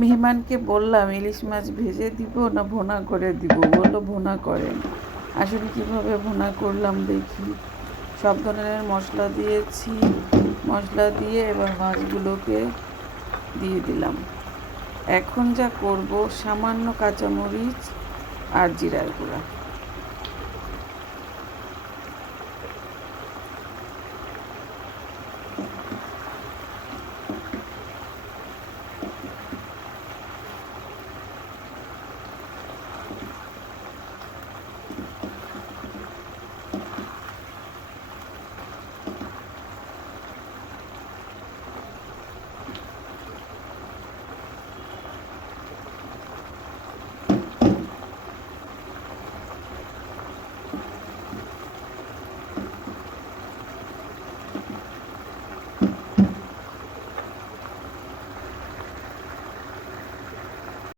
মেহমানকে বললাম ইলিশ মাছ ভেজে দিব না ভুনা করে দিব, বললো ভুনা করেন। আসলে কীভাবে ভুনা করলাম দেখি। সব ধরনের মশলা দিয়েছি, মশলা দিয়ে এবার মাছগুলোকে দিয়ে দিলাম। এখন যা করব, সামান্য কাঁচামরিচ আর জিরার গুঁড়া।